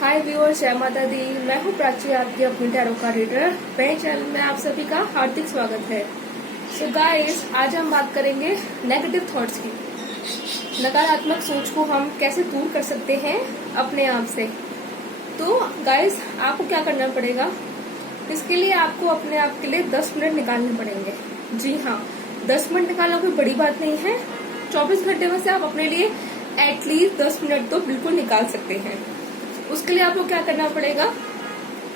हाय viewers, जय माता दी। मैं हूँ प्राची, आपकी अपनी टैरो का रीडर। मेरे चैनल में आप सभी का हार्दिक स्वागत है। सो गाइस, आज हम बात करेंगे नेगेटिव थॉट्स की। नकारात्मक सोच को हम कैसे दूर कर सकते हैं अपने आप से। तो गाइस, आपको क्या करना पड़ेगा, इसके लिए आपको अपने आप के लिए 10 मिनट निकालने पड़ेंगे। जी हाँ, 10 मिनट निकालना कोई बड़ी बात नहीं है। 24 घंटे में से आप अपने लिए एटलीस्ट 10 मिनट तो बिल्कुल निकाल सकते हैं। उसके लिए आपको क्या करना पड़ेगा,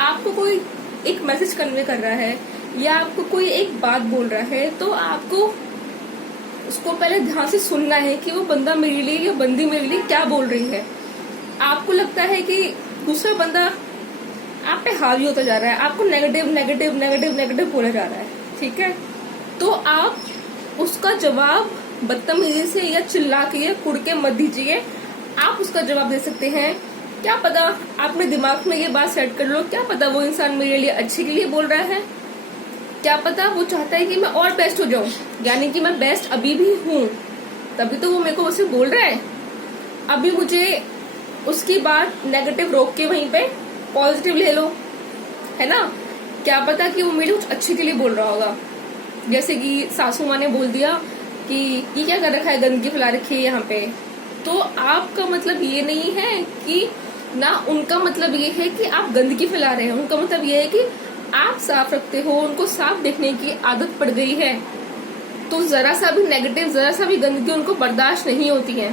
आपको कोई एक मैसेज कन्वे कर रहा है या आपको कोई एक बात बोल रहा है, तो आपको उसको पहले ध्यान से सुनना है कि वो बंदा मेरे लिए या बंदी मेरे लिए क्या बोल रही है। आपको लगता है कि दूसरा बंदा आप पे हावी होता जा रहा है, आपको नेगेटिव नेगेटिव नेगेटिव नेगेटिव बोला जा रहा है, ठीक है, तो आप उसका जवाब बदतमीजी से या चिल्ला के या कुड़ के मत दीजिए। आप उसका जवाब दे सकते हैं। क्या पता आप अपने दिमाग में ये बात सेट कर लो, क्या पता वो इंसान मेरे लिए अच्छे के लिए बोल रहा है, क्या पता वो चाहता है कि मैं और बेस्ट हो जाऊं, यानी कि मैं बेस्ट अभी भी हूँ, तभी तो वो मेरे को उसे बोल रहा है। अभी मुझे उसकी बात नेगेटिव रोक के वहीं पे पॉजिटिव ले लो, है ना। क्या पता कि वो मेरे कुछ अच्छे के लिए बोल रहा होगा। जैसे कि सासू माँ ने बोल दिया कि ये क्या कर रखा है, गंदगी फैला रखी है यहाँ पे, तो आपका मतलब ये नहीं है कि ना, उनका मतलब ये है कि आप गंदगी फैला रहे हैं। उनका मतलब ये है कि आप साफ रखते हो, उनको साफ देखने की आदत पड़ गई है, तो जरा सा भी नेगेटिव, जरा सा भी गंदगी उनको बर्दाश्त नहीं होती है।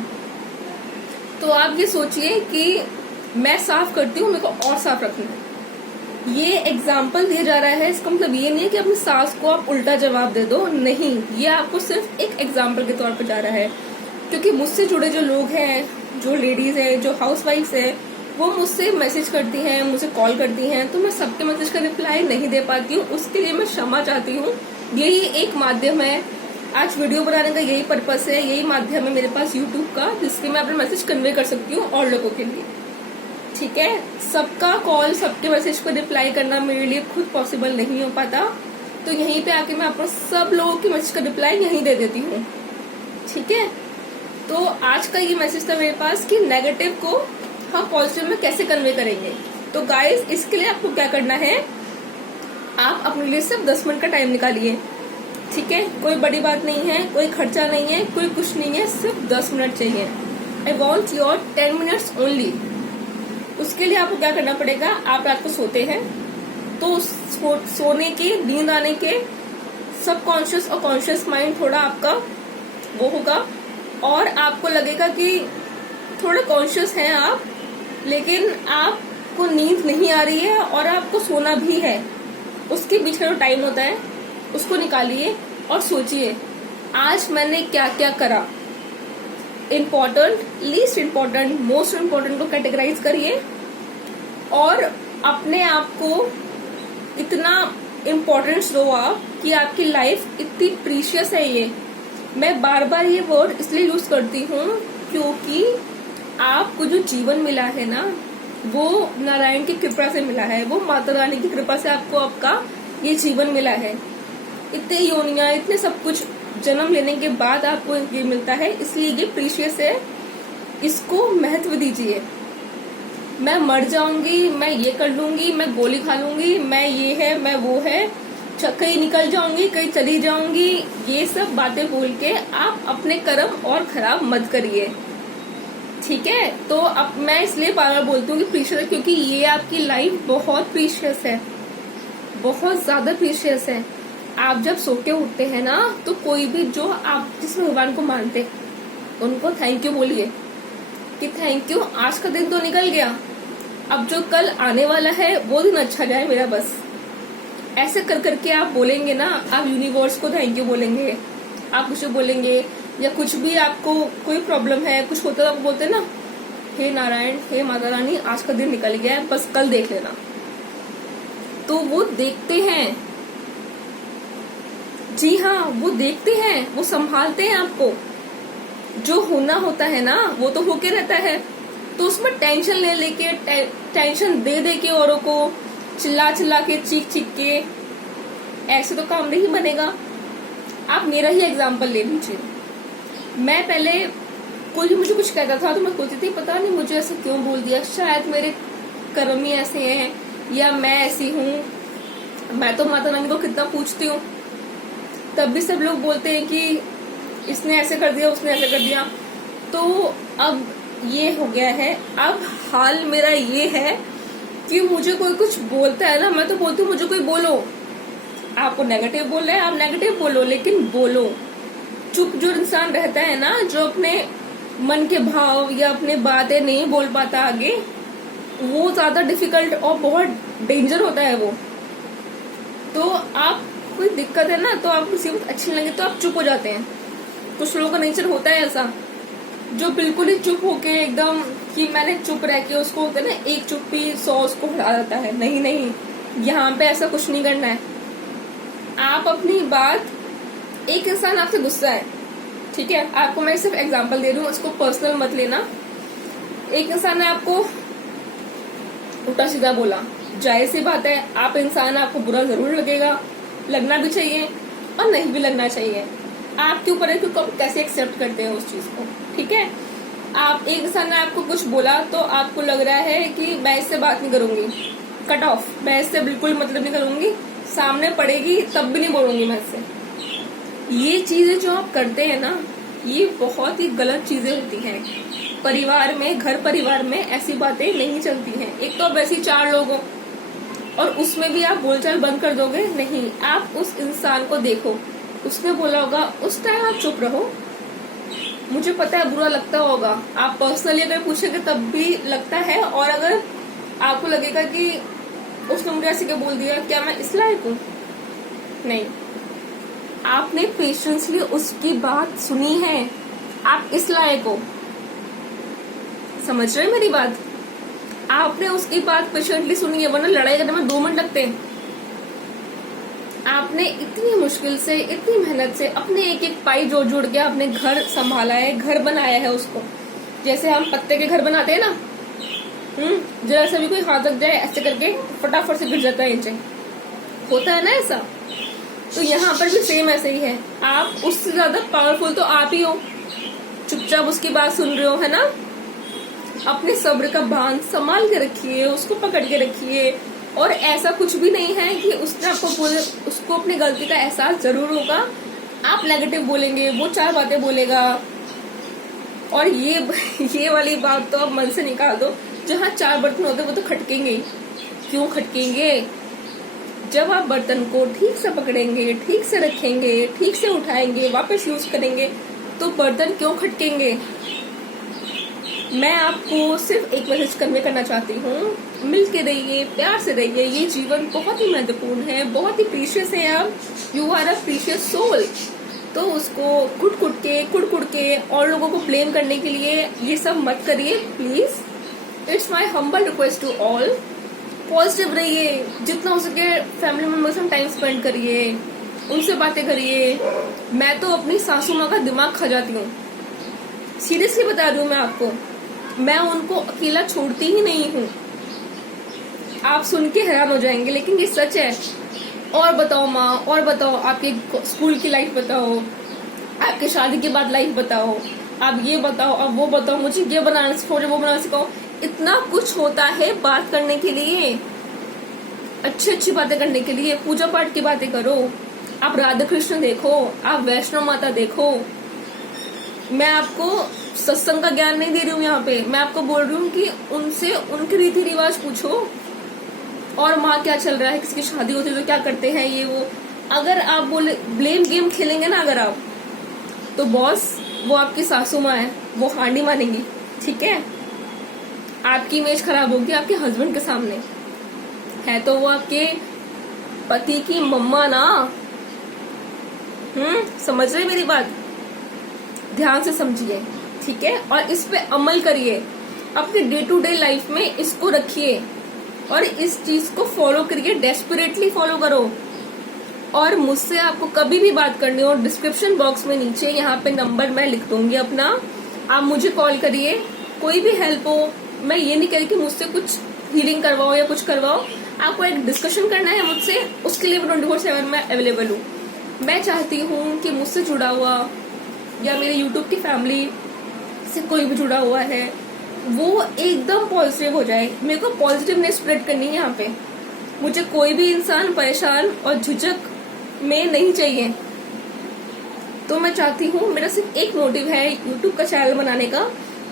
तो आप ये सोचिए कि मैं साफ करती हूँ, मेरे को और साफ रखना है। ये एग्जाम्पल दिया जा रहा है, इसका मतलब ये नहीं है कि अपनी सास को आप उल्टा जवाब दे दो, नहीं, ये आपको सिर्फ एक एग्जाम्पल के तौर पर जा रहा है। क्योंकि मुझसे जुड़े जो लोग हैं, जो लेडीज है, जो हाउस वाइफ्स है, वो मुझसे मैसेज करती हैं, मुझे कॉल करती हैं, तो मैं सबके मैसेज का रिप्लाई नहीं दे पाती हूँ। उसके लिए मैं क्षमा चाहती हूँ। यही एक माध्यम है, आज वीडियो बनाने का यही पर्पस है, यही माध्यम है मेरे पास यूट्यूब का, जिसके मैं अपना मैसेज कन्वे कर सकती हूँ और लोगों के लिए, ठीक है। सबका कॉल, सबके मैसेज को रिप्लाई करना मेरे लिए खुद पॉसिबल नहीं हो पाता, तो यहीं पे आके मैं आपको सब लोगों के मैसेज का रिप्लाई यहीं दे देती हूँ, ठीक है। तो आज का ये मैसेज था मेरे पास कि नेगेटिव को हम पॉजिटिव में कैसे कन्वे करेंगे। तो गाइस, इसके लिए आपको क्या करना है, आप अपने लिए सिर्फ 10 मिनट का टाइम निकालिए, ठीक है। कोई बड़ी बात नहीं है, कोई खर्चा नहीं है, कोई कुछ नहीं है, सिर्फ 10 मिनट चाहिए। I want your 10 minutes only. उसके लिए आपको क्या करना पड़ेगा, आप रात को सोते हैं तो सोने के, नींद आने के सबकॉन्शियस और कॉन्शियस माइंड थोड़ा आपका वो होगा, और आपको लगेगा कि थोड़ा कॉन्शियस हैं आप, लेकिन आपको नींद नहीं आ रही है और आपको सोना भी है। उसके बीच का जो टाइम होता है उसको निकालिए और सोचिए आज मैंने क्या क्या करा। Important, least important, most important को कैटेगराइज करिए और अपने आप को इतना इम्पोर्टेंस दो आप कि आपकी लाइफ इतनी प्रीशियस है। ये मैं बार बार ये वर्ड इसलिए यूज करती हूँ क्योंकि आपको जो जीवन मिला है ना, वो नारायण की कृपा से मिला है, वो माता रानी की कृपा से आपको आपका ये जीवन मिला है। इतने योनियां, इतने सब कुछ जन्म लेने के बाद आपको ये मिलता है, इसलिए ये प्रीशियस है, इसको महत्व दीजिए। मैं मर जाऊंगी, मैं ये कर लूंगी, मैं गोली खा लूंगी, मैं ये है, मैं वो है, कहीं निकल जाऊंगी, कहीं चली जाऊंगी, ये सब बातें बोल के आप अपने कर्म और खराब मत करिए, ठीक है। तो अब मैं इसलिए बार बार बोलती हूँ कि प्रीशियस है, क्योंकि ये आपकी लाइफ बहुत प्रीशियस है, बहुत ज्यादा प्रीशियस है। आप जब सो के उठते हैं ना, तो कोई भी जो आप जिस भगवान को मानते, उनको थैंक यू बोलिए कि थैंक यू, आज का दिन तो निकल गया, अब जो कल आने वाला है वो दिन अच्छा जाए मेरा, बस। ऐसे कर करके आप बोलेंगे ना, आप यूनिवर्स को थैंक यू बोलेंगे, आप उसे बोलेंगे, या कुछ भी आपको कोई प्रॉब्लम है, कुछ होता है, आप बोलते ना, हे नारायण, हे माता रानी, आज का दिन निकल गया है, बस कल देख लेना, तो वो देखते हैं। जी हाँ, वो देखते हैं, वो संभालते हैं आपको। जो होना होता है ना, वो तो होके रहता है, तो उसमें टेंशन ले लेके, टेंशन दे दे के, औरों को चिल्ला चिल्ला के, चीख चीख के, ऐसे तो काम नहीं बनेगा। आप मेरा ही एग्जाम्पल ले लीजिए। मैं पहले कोई भी मुझे कुछ कहता था तो मैं सोचती थी पता नहीं मुझे ऐसे क्यों बोल दिया, शायद मेरे कर्म ही ऐसे हैं या मैं ऐसी हूँ। मैं तो माता रानी को कितना पूछती हूँ, तब भी सब लोग बोलते हैं कि इसने ऐसे कर दिया, उसने ऐसे कर दिया। तो अब ये हो गया है, अब हाल मेरा ये है कि मुझे कोई कुछ बोलता है ना, मैं तो बोलती हूँ मुझे कोई बोलो। आपको नेगेटिव बोल रहे हैं, आप नेगेटिव बोलो, लेकिन बोलो। चुप जो इंसान रहता है ना, जो अपने मन के भाव या अपने बातें नहीं बोल पाता आगे, वो ज्यादा डिफिकल्ट और बहुत डेंजर होता है वो। तो आप कोई दिक्कत है ना, तो आपको किसी वक्त अच्छी लगे तो आप चुप हो जाते हैं। कुछ लोगों का नेचर होता है ऐसा, जो बिल्कुल ही चुप होके एकदम कि मैंने चुप रह के, उसको होता है ना एक चुप्पी 100 उसको हरा देता है। नहीं नहीं, यहाँ पे ऐसा कुछ नहीं करना है। आप अपनी बात, एक इंसान आपसे गुस्सा है, ठीक है, आपको मैं सिर्फ एग्जांपल दे रही हूँ, उसको पर्सनल मत लेना। एक इंसान ने आपको उल्टा सीधा बोला, जाहिर सी बात है आप इंसान, आपको बुरा जरूर लगेगा, लगना भी चाहिए और नहीं भी लगना चाहिए। आपके ऊपर है कि आप कैसे एक्सेप्ट करते हैं उस चीज को, ठीक है। आप एक इंसान ने आपको कुछ बोला तो आपको लग रहा है कि मैं इससे बात नहीं करूंगी, कट ऑफ, मैं इससे बिल्कुल मतलब नहीं करूंगी, सामने पड़ेगी तब भी नहीं बोलूंगी मैं इससे। ये चीजें जो आप करते हैं ना, ये बहुत ही गलत चीजें होती हैं। परिवार में, घर परिवार में ऐसी बातें नहीं चलती हैं। एक तो अब ऐसी 4 लोग हो और उसमें भी आप बोलचाल बंद कर दोगे, नहीं। आप उस इंसान को देखो, उसने बोला होगा, उस टाइम आप चुप रहो। मुझे पता है बुरा लगता होगा, आप पर्सनली अगर पूछेंगे तब भी लगता है। और अगर आपको लगेगा कि उसने मुझे ऐसे क्या बोल दिया, क्या मैं इस लायक हूँ? नहीं, आपने पेशेंसली उसकी बात सुनी है, आप इस लायक हो। समझ रहे हैं मेरी बात? आपने उसकी बात पेशेंटली सुनी है, वरना लड़ाई करने में 2 मिनट लगते हैं। आपने इतनी मुश्किल से, इतनी मेहनत से अपने एक एक पाई जोड़ जोड़ के आपने घर संभाला है, घर बनाया है उसको। जैसे हम पत्ते के घर बनाते हैं ना, जरा सा भी कोई हाथ लग जाए ऐसे करके फटाफट से गिर जाता है नीचे, होता है ना ऐसा। तो यहाँ पर भी सेम ऐसे ही है। आप उससे ज्यादा पावरफुल तो आप ही हो, चुपचाप उसकी बात सुन रहे हो, है ना। अपने सब्र का बांध संभाल के रखिए, उसको पकड़ के रखिए। और ऐसा कुछ भी नहीं है कि उसने आपको उसको अपनी गलती का एहसास जरूर होगा। आप नेगेटिव बोलेंगे, वो 4 बातें बोलेगा। और ये वाली बात तो आप मन से निकाल दो, जहाँ 4 बर्तन होते वो तो खटकेंगे। क्यों खटकेंगे? जब आप बर्तन को ठीक से पकड़ेंगे, ठीक से रखेंगे, ठीक से उठाएंगे, वापस यूज करेंगे, तो बर्तन क्यों खटकेंगे? मैं आपको सिर्फ एक मैसेज कन्वे करना चाहती हूँ, मिल के रहिए, प्यार से रहिए। ये जीवन बहुत ही महत्वपूर्ण है, बहुत ही प्रीशियस है। आप, you are a precious soul. तो उसको कुड़ के और लोगों को ब्लेम करने के लिए ये सब मत करिए please. It's my humble request to all. Positive रहिए, जितना हो सके फैमिली मेंबर्स से टाइम स्पेंड करिए, उनसे बातें करिए। मैं तो अपनी सासू माँ का दिमाग खा जाती हूँ, सीरियसली बता रही हूँ मैं आपको। मैं उनको अकेला छोड़ती ही नहीं हूँ। आप सुन के हैरान हो जाएंगे, लेकिन ये सच है। और बताओ माँ, और बताओ, आपके स्कूल की लाइफ बताओ, आपके शादी के बाद लाइफ बताओ, आप ये बताओ, अब वो बताओ, मुझे ये बनाना सिखाओ, वो बनाना सिखाओ। इतना कुछ होता है बात करने के लिए, अच्छी अच्छी बातें करने के लिए। पूजा पाठ की बातें करो, आप राधा कृष्ण देखो, आप वैष्णो माता देखो। मैं आपको सत्संग का ज्ञान नहीं दे रही हूँ यहाँ पे, मैं आपको बोल रही हूँ कि उनसे उनके रीति रिवाज पूछो। और माँ क्या चल रहा है, किसकी शादी होती है तो क्या करते हैं, ये वो। अगर आप बोले ब्लेम गेम खेलेंगे ना अगर आप, तो बॉस वो आपकी सासू माँ है, वो हांडी मानेंगी, ठीक है। आपकी इमेज खराब होगी आपके हस्बैंड के सामने, है तो वो आपके पति की मम्मा ना। समझ रहे मेरी बात? ध्यान से समझिए, ठीक है। और इस पे अमल करिए, अपने डे टू डे लाइफ में इसको रखिए और इस चीज को फॉलो करिए, डेस्परेटली फॉलो करो। और मुझसे आपको कभी भी बात करनी हो, डिस्क्रिप्शन बॉक्स में नीचे यहाँ पे नंबर मैं लिख दूंगी अपना, आप मुझे कॉल करिए। कोई भी हेल्प हो, मैं ये नहीं कह रही कि मुझसे कुछ हीलिंग करवाओ या कुछ करवाओ, आपको एक डिस्कशन करना है मुझसे, उसके लिए 24/7 मैं अवेलेबल हूँ। मैं चाहती हूँ कि मुझसे जुड़ा हुआ या मेरे यूट्यूब की फैमिली से कोई भी जुड़ा हुआ है, वो एकदम पॉजिटिव हो जाए। मेरे को पॉजिटिवनेस स्प्रेड करनी है यहाँ पे। मुझे कोई भी इंसान परेशान और झिझक में नहीं चाहिए। तो मैं चाहती हूँ, मेरा सिर्फ एक मोटिव है यूट्यूब का चैनल बनाने का,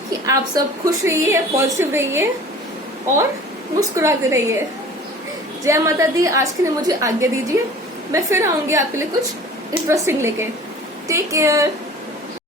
कि आप सब खुश रहिए, पॉजिटिव रहिए और मुस्कुराते रहिए। जय माता दी। आज के लिए मुझे आज्ञा दीजिए। मैं फिर आऊंगी आपके लिए कुछ इंटरेस्टिंग लेके। Take care.